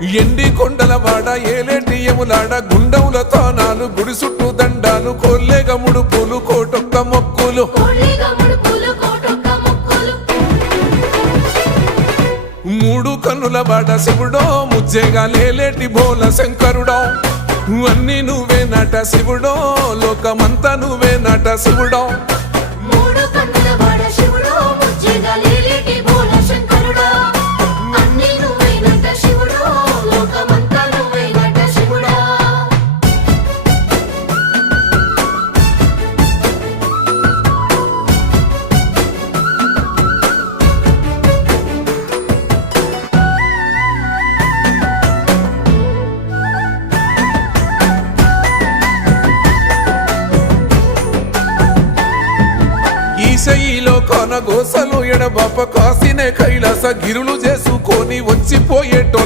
ఎండి కొండల వాడ ఏలేటియములాడ గుండముల తానాలు గుడి చుట్టూ దండాలు కొల్లేగ ముడుపులు కోటొక్క మొక్కులు మూడు కన్నుల వాడ శివుడో ముజ్జేగా లేలేటి బోల శంకరుడో అన్ని నువ్వే నట శివుడో లోకమంతా నువ్వే నట శివుడో ఈశయిలో కొన గోసలు ఎడబాప కాసినే కైలాస గిరులు చేసుకొని వచ్చిపోయేటో